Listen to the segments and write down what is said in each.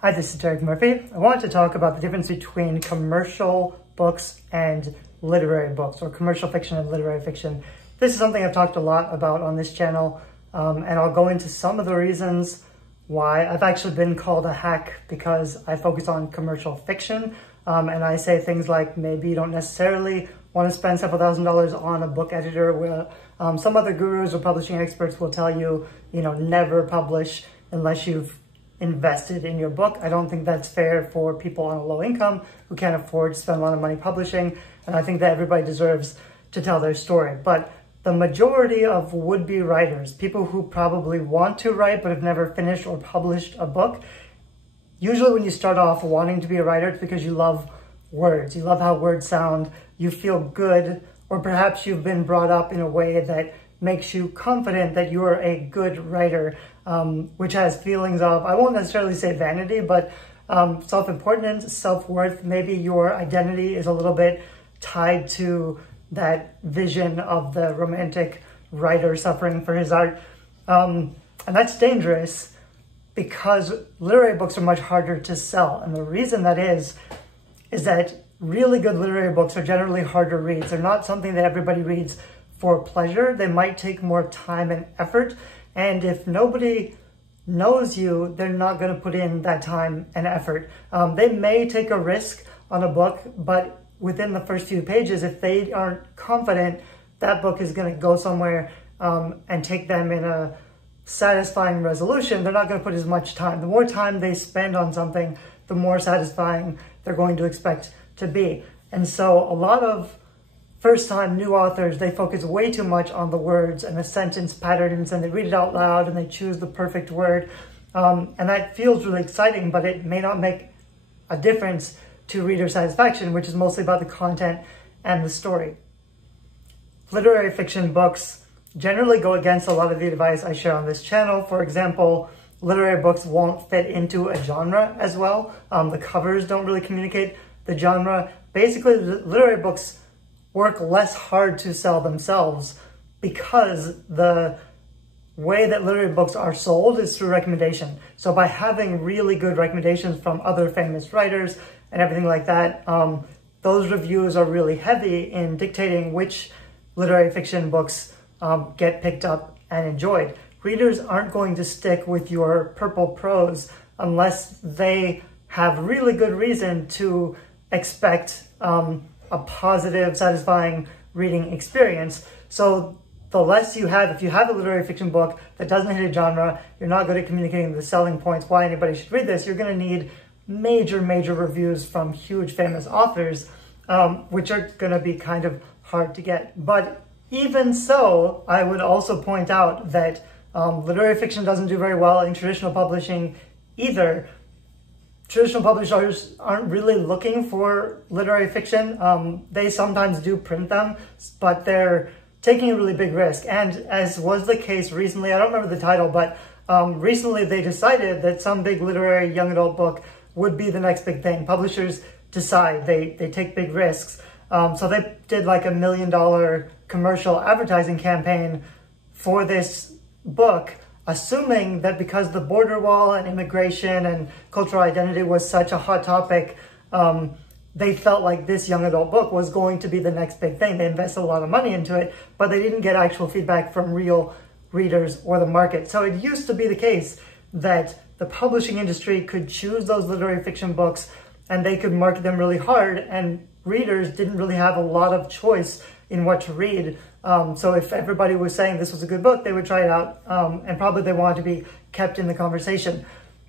Hi, this is Derek Murphy. I wanted to talk about the difference between commercial books and literary books, or commercial fiction and literary fiction. This is something I've talked a lot about on this channel, and I'll go into some of the reasons why. I've actually been called a hack because I focus on commercial fiction, and I say things like maybe you don't necessarily want to spend several $1,000s on a book editor, where some other gurus or publishing experts will tell you, never publish unless you've invested in your book. I don't think that's fair for people on a low income who can't afford to spend a lot of money publishing, and I think that everybody deserves to tell their story. But the majority of would-be writers, people who probably want to write but have never finished or published a book, usually when you start off wanting to be a writer, it's because you love words. You love how words sound, you feel good, or perhaps you've been brought up in a way that makes you confident that you are a good writer, which has feelings of, I won't necessarily say vanity, but self-importance, self-worth. Maybe your identity is a little bit tied to that vision of the romantic writer suffering for his art. And that's dangerous because literary books are much harder to sell. And the reason that is that really good literary books are generally harder reads. They're not something that everybody reads for pleasure. They might take more time and effort. And if nobody knows you, they're not going to put in that time and effort. They may take a risk on a book, but within the first few pages, if they aren't confident that book is going to go somewhere and take them in a satisfying resolution, they're not going to put as much time. The more time they spend on something, the more satisfying they're going to expect to be. And so a lot of first-time new authors, they focus way too much on the words and the sentence patterns, and they read it out loud and they choose the perfect word. And that feels really exciting, but it may not make a difference to reader satisfaction, which is mostly about the content and the story. Literary fiction books generally go against a lot of the advice I share on this channel. For example, literary books won't fit into a genre as well. The covers don't really communicate the genre. Basically, literary books work less hard to sell themselves because the way that literary books are sold is through recommendation. So by having really good recommendations from other famous writers and everything like that, those reviews are really heavy in dictating which literary fiction books get picked up and enjoyed. Readers aren't going to stick with your purple prose unless they have really good reason to expect a positive, satisfying reading experience. So the less you have, if you have a literary fiction book that doesn't hit a genre, you're not good at communicating the selling points, why anybody should read this, you're going to need major reviews from huge famous authors, which are going to be kind of hard to get. But even so, I would also point out that literary fiction doesn't do very well in traditional publishing either. Traditional publishers aren't really looking for literary fiction. They sometimes do print them, but they're taking a really big risk. And as was the case recently, I don't remember the title, but recently they decided that some big literary young adult book would be the next big thing. Publishers decide, they take big risks. So they did like $1 million commercial advertising campaign for this book, assuming that because the border wall and immigration and cultural identity was such a hot topic, they felt like this young adult book was going to be the next big thing. They invested a lot of money into it, but they didn't get actual feedback from real readers or the market. So it used to be the case that the publishing industry could choose those literary fiction books and they could market them really hard, and readers didn't really have a lot of choice in what to read. So if everybody was saying this was a good book, they would try it out, and probably they wanted to be kept in the conversation.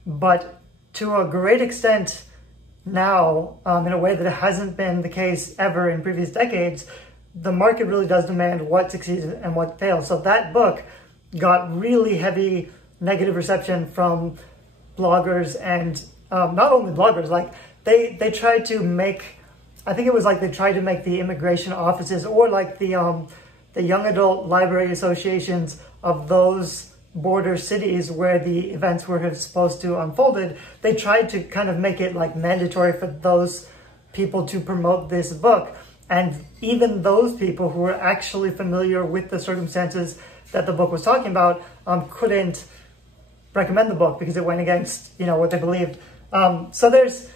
But to a great extent now, in a way that it hasn't been the case ever in previous decades, the market really does demand what succeeds and what fails. So that book got really heavy negative reception from bloggers, and not only bloggers, like they tried to make, I think it was like they tried to make the immigration offices or like the young adult library associations of those border cities where the events were supposed to unfolded, they tried to kind of make it like mandatory for those people to promote this book. And even those people who were actually familiar with the circumstances that the book was talking about couldn't recommend the book because it went against, what they believed So there's,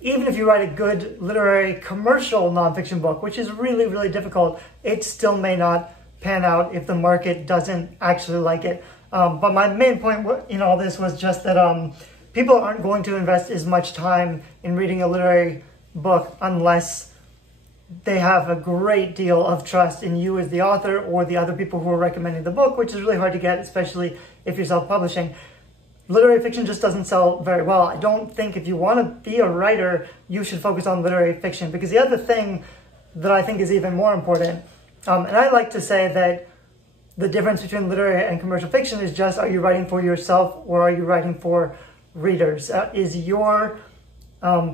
even if you write a good literary commercial nonfiction book, which is really, really difficult, it still may not pan out if the market doesn't actually like it. But my main point in all this was just that people aren't going to invest as much time in reading a literary book unless they have a great deal of trust in you as the author or the other people who are recommending the book, which is really hard to get, especially if you're self-publishing. Literary fiction just doesn't sell very well. I don't think if you want to be a writer, you should focus on literary fiction, because the other thing that I think is even more important, and I like to say that the difference between literary and commercial fiction is just, are you writing for yourself or are you writing for readers? Is your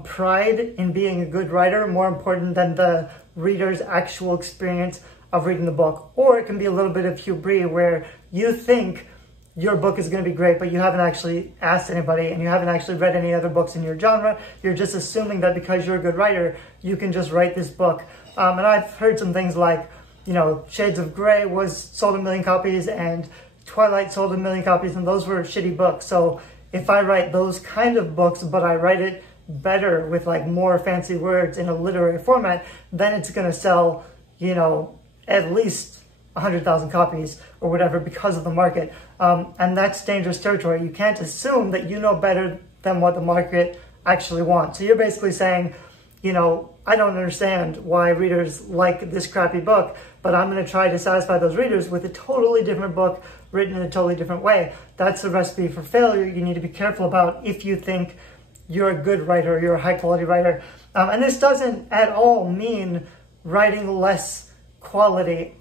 pride in being a good writer more important than the reader's actual experience of reading the book? Or it can be a little bit of hubris where you think your book is going to be great, but you haven't actually asked anybody and you haven't actually read any other books in your genre. You're just assuming that because you're a good writer, you can just write this book. And I've heard some things like, you know, Shades of Grey was sold 1 million copies and Twilight sold 1 million copies, and those were shitty books. So if I write those kind of books, but I write it better with like more fancy words in a literary format, then it's going to sell, you know, at least 100,000 copies or whatever because of the market. And that's dangerous territory. You can't assume that you know better than what the market actually wants. So you're basically saying, you know, I don't understand why readers like this crappy book, but I'm going to try to satisfy those readers with a totally different book written in a totally different way. That's a recipe for failure you need to be careful about if you think you're a good writer, you're a high quality writer. And this doesn't at all mean writing less quality.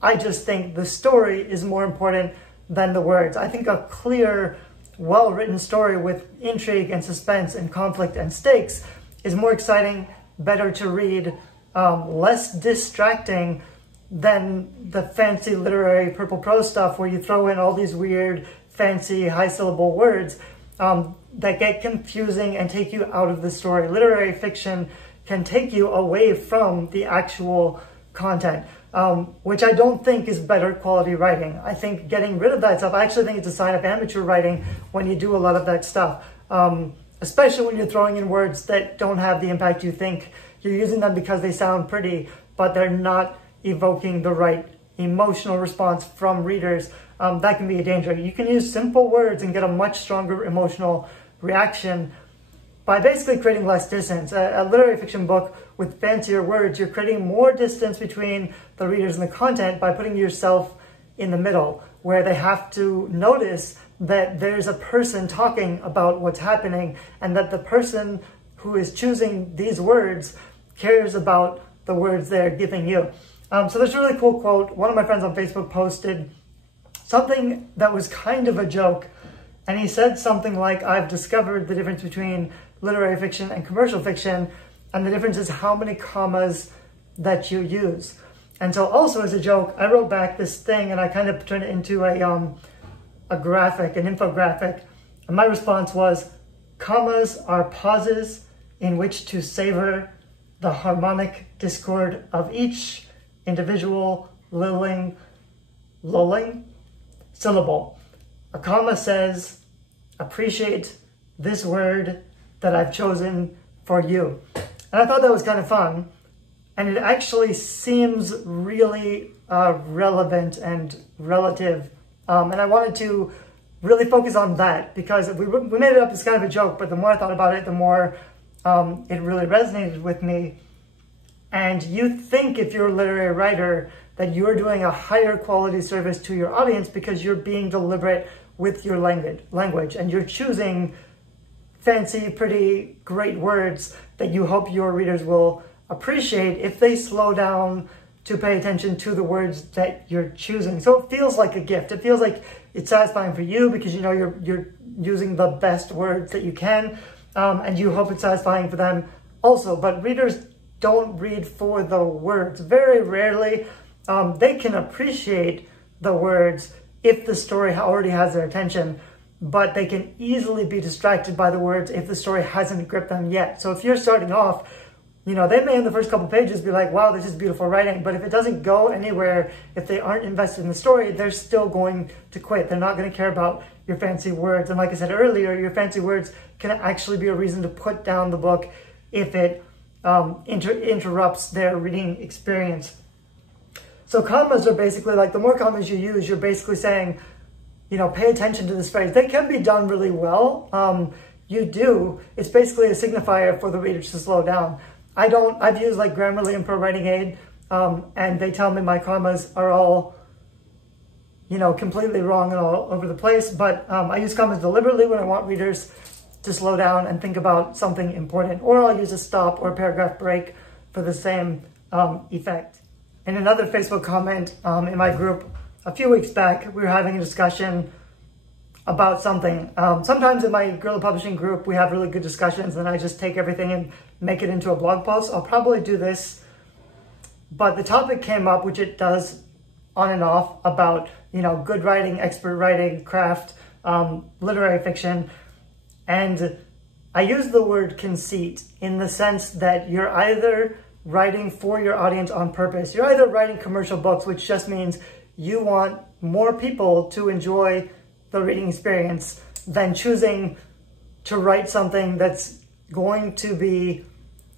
I just think the story is more important than the words. I think a clear, well-written story with intrigue and suspense and conflict and stakes is more exciting, better to read, less distracting than the fancy literary purple prose stuff where you throw in all these weird, fancy, high-syllable words that get confusing and take you out of the story. Literary fiction can take you away from the actual content, which I don't think is better quality writing. I think getting rid of that stuff, I actually think it's a sign of amateur writing when you do a lot of that stuff, especially when you're throwing in words that don't have the impact you think. You're using them because they sound pretty, but they're not evoking the right emotional response from readers. That can be a danger. You can use simple words and get a much stronger emotional reaction by basically creating less distance. A literary fiction book with fancier words, you're creating more distance between the readers and the content by putting yourself in the middle, where they have to notice that there's a person talking about what's happening and that the person who is choosing these words cares about the words they're giving you. So there's a really cool quote. One of my friends on Facebook posted something that was kind of a joke, and he said something like, I've discovered the difference between literary fiction and commercial fiction, and the difference is how many commas that you use. And so also as a joke, I wrote back this thing and I kind of turned it into a graphic, an infographic. And my response was, commas are pauses in which to savor the harmonic discord of each individual lulling syllable. A comma says, appreciate this word that I've chosen for you. And I thought that was kind of fun. And it actually seems really relevant and relative. And I wanted to really focus on that because we made it up as kind of a joke, but the more I thought about it, the more it really resonated with me. And you think if you're a literary writer that you're doing a higher quality service to your audience because you're being deliberate with your language and you're choosing fancy, pretty, great words that you hope your readers will appreciate if they slow down to pay attention to the words that you're choosing. So it feels like a gift. It feels like it's satisfying for you because you know you're using the best words that you can, and you hope it's satisfying for them also. But readers don't read for the words. Very rarely they can appreciate the words if the story already has their attention, but they can easily be distracted by the words if the story hasn't gripped them yet. So if you're starting off, you know, they may in the first couple pages be like, wow, this is beautiful writing. But if it doesn't go anywhere, if they aren't invested in the story, they're still going to quit. They're not going to care about your fancy words. And like I said earlier, your fancy words can actually be a reason to put down the book if it interrupts their reading experience. So commas are basically like, the more commas you use, you're basically saying, you know, pay attention to this phrase. They can be done really well. It's basically a signifier for the readers to slow down. I've used like Grammarly and Pro Writing Aid, and they tell me my commas are all, you know, completely wrong and all over the place. But I use commas deliberately when I want readers to slow down and think about something important. Or I'll use a stop or a paragraph break for the same effect. In another Facebook comment in my group a few weeks back, we were having a discussion about something. Sometimes in my Guerrilla Publishing group, we have really good discussions, and I just take everything and make it into a blog post. I'll probably do this, but the topic came up, which it does on and off, about, you know, good writing, expert writing, craft, literary fiction. And I use the word conceit in the sense that you're either writing for your audience on purpose. You're either writing commercial books, which just means you want more people to enjoy the reading experience than choosing to write something that's going to be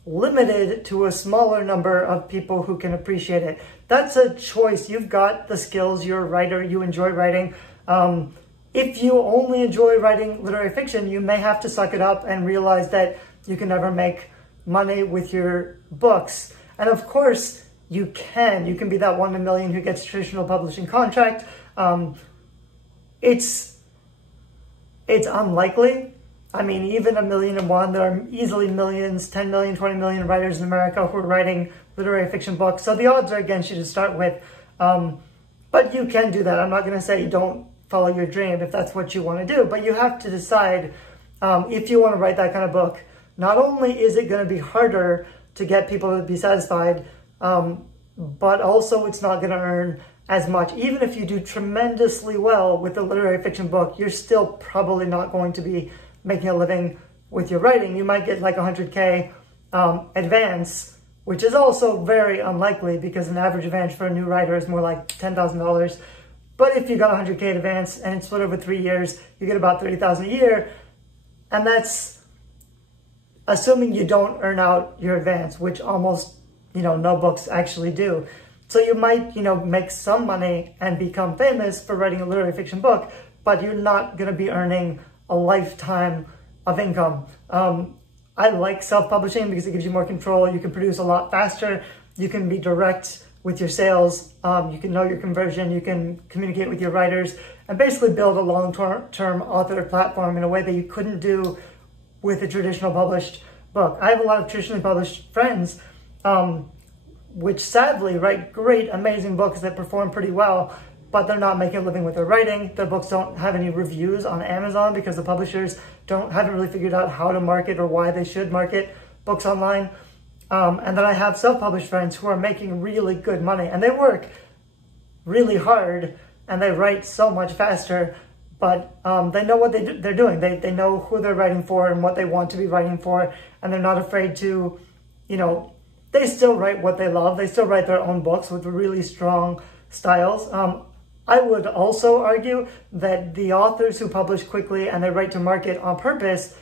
limited to a smaller number of people who can appreciate it. That's a choice. You've got the skills, you're a writer, you enjoy writing. If you only enjoy writing literary fiction, you may have to suck it up and realize that you can never make money with your books. And of course, you can be that 1 in a million who gets a traditional publishing contract. It's unlikely. I mean, even 1,000,001, there are easily millions, 10 million, 20 million writers in America who are writing literary fiction books. So the odds are against you to start with. But you can do that. I'm not going to say you don't follow your dream if that's what you want to do, but you have to decide if you want to write that kind of book. Not only is it going to be harder to get people to be satisfied, but also it's not going to earn as much. Even if you do tremendously well with a literary fiction book, you're still probably not going to be making a living with your writing. You might get like 100K advance, which is also very unlikely because an average advance for a new writer is more like $10,000. But if you got 100K advance and it's split over 3 years, you get about $30,000 a year. And that's assuming you don't earn out your advance, which almost, no books actually do. So you might, make some money and become famous for writing a literary fiction book, but you're not going to be earning a lifetime of income. I like self-publishing because it gives you more control. You can produce a lot faster. You can be direct with your sales. You can know your conversion. You can communicate with your writers and basically build a long-term author platform in a way that you couldn't do with a traditional published book. I have a lot of traditionally published friends, which sadly write great, amazing books that perform pretty well, but they're not making a living with their writing. Their books don't have any reviews on Amazon because the publishers haven't really figured out how to market or why they should market books online. And then I have self-published friends who are making really good money, and they work really hard and they write so much faster, but they know what they're doing. They know who they're writing for and what they want to be writing for, and they're not afraid to, they still write what they love. They still write their own books with really strong styles. I would also argue that the authors who publish quickly and they write to market on purpose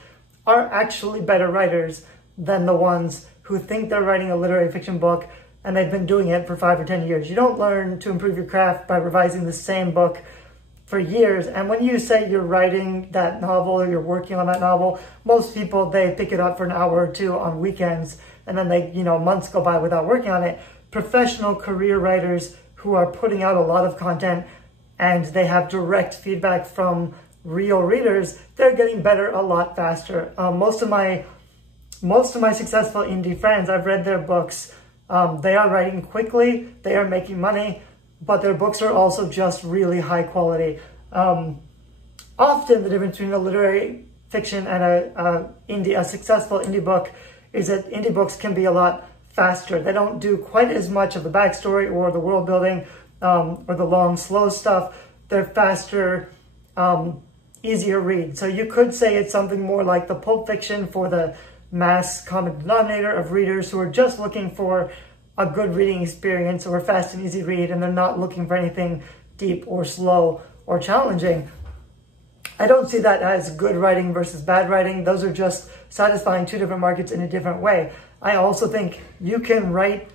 are actually better writers than the ones who think they're writing a literary fiction book and they've been doing it for 5 or 10 years. You don't learn to improve your craft by revising the same book for years. And when you say you're writing that novel or you're working on that novel, most people, they pick it up for an hour or two on weekends and then they, months go by without working on it. Professional career writers who are putting out a lot of content and they have direct feedback from real readers, they're getting better a lot faster. Most of my successful indie friends, I've read their books. They are writing quickly, they are making money, but their books are also just really high quality. Often the difference between a literary fiction and a successful indie book is that indie books can be a lot faster. They don't do quite as much of the backstory or the world building or the long, slow stuff. They're faster, easier read. So you could say it's something more like the Pulp Fiction for the mass common denominator of readers who are just looking for a good reading experience or a fast and easy read, and they're not looking for anything deep or slow or challenging. I don't see that as good writing versus bad writing. Those are just satisfying two different markets in a different way. I also think you can write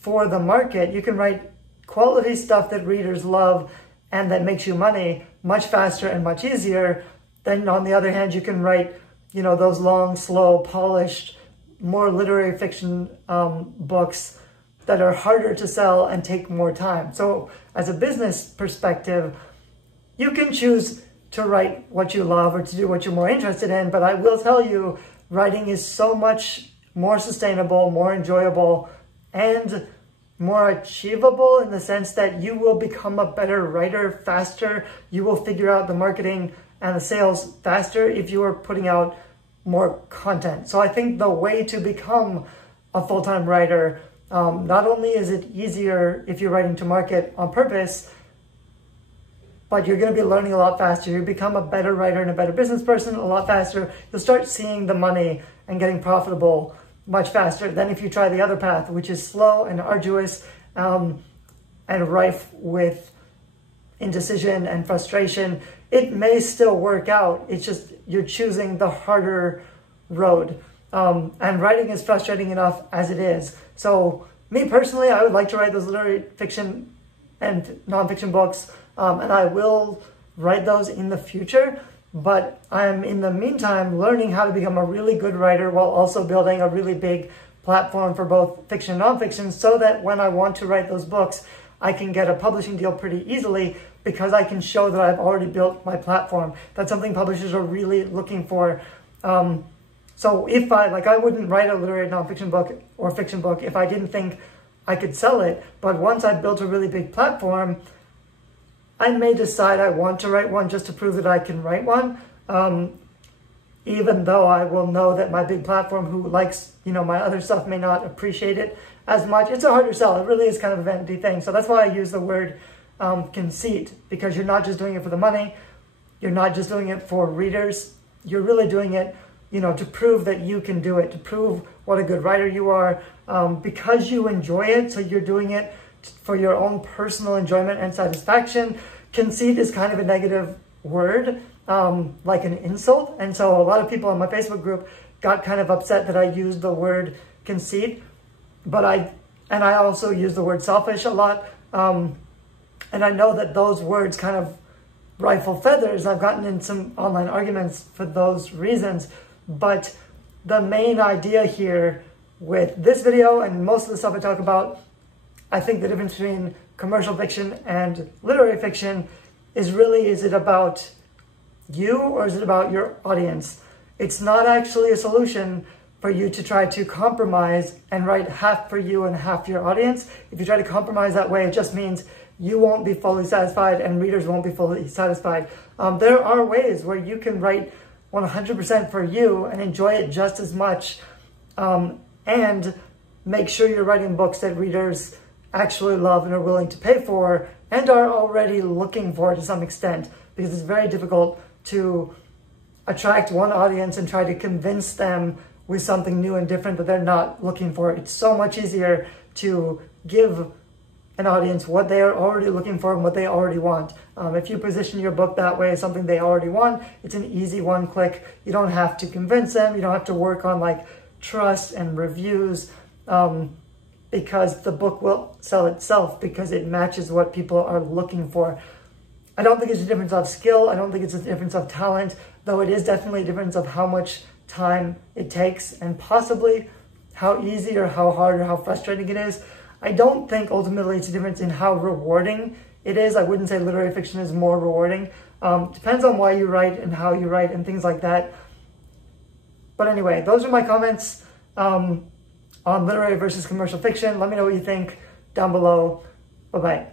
for the market. You can write quality stuff that readers love and that makes you money much faster and much easier. Then on the other hand, you can write, those long, slow, polished, more literary fiction books that are harder to sell and take more time. So as a business perspective, you can choose to write what you love or to do what you're more interested in, but I will tell you, writing is so much more sustainable, more enjoyable, and more achievable in the sense that you will become a better writer faster. You will figure out the marketing and the sales faster if you are putting out more content. So I think the way to become a full-time writer, not only is it easier if you're writing to market on purpose, but you're going to be learning a lot faster. You become a better writer and a better business person a lot faster. You'll start seeing the money and getting profitable much faster than if you try the other path, which is slow and arduous and rife with indecision and frustration. It may still work out. It's just you're choosing the harder road. And writing is frustrating enough as it is. So me personally, I would like to write those literary fiction and nonfiction books, and I will write those in the future. But I'm, in the meantime, learning how to become a really good writer while also building a really big platform for both fiction and nonfiction so that when I want to write those books, I can get a publishing deal pretty easily because I can show that I've already built my platform. That's something publishers are really looking for. So if I wouldn't write a literary nonfiction book or fiction book if I didn't think I could sell it. But once I've built a really big platform, I may decide I want to write one just to prove that I can write one, even though I will know that my big platform who likes, my other stuff may not appreciate it as much. It's a harder sell. It really is kind of a vanity thing. So that's why I use the word conceit, because you're not just doing it for the money. You're not just doing it for readers. You're really doing it, to prove that you can do it, to prove what a good writer you are, because you enjoy it. So you're doing it for your own personal enjoyment and satisfaction. Conceit is kind of a negative word, like an insult. And so a lot of people in my Facebook group got kind of upset that I used the word conceit, but I also use the word selfish a lot. And I know that those words kind of rifle feathers. I've gotten in some online arguments for those reasons, but the main idea here with this video and most of the stuff I talk about, I think the difference between commercial fiction and literary fiction is really, is it about you or is it about your audience? It's not actually a solution for you to try to compromise and write half for you and half for your audience. If you try to compromise that way, it just means you won't be fully satisfied and readers won't be fully satisfied. There are ways where you can write 100% for you and enjoy it just as much, and make sure you're writing books that readers actually love and are willing to pay for and are already looking for to some extent, because it's very difficult to attract one audience and try to convince them with something new and different that they're not looking for. It's so much easier to give an audience what they are already looking for and what they already want. If you position your book that way as something they already want, it's an easy one click. You don't have to convince them. You don't have to work on trust and reviews, because the book will sell itself because it matches what people are looking for. I don't think it's a difference of skill. I don't think it's a difference of talent, though it is definitely a difference of how much time it takes and possibly how easy or how hard or how frustrating it is. I don't think ultimately it's a difference in how rewarding it is. I wouldn't say literary fiction is more rewarding. Depends on why you write and how you write and things like that. But anyway, those are my comments on literary versus commercial fiction. Let me know what you think down below. Bye-bye.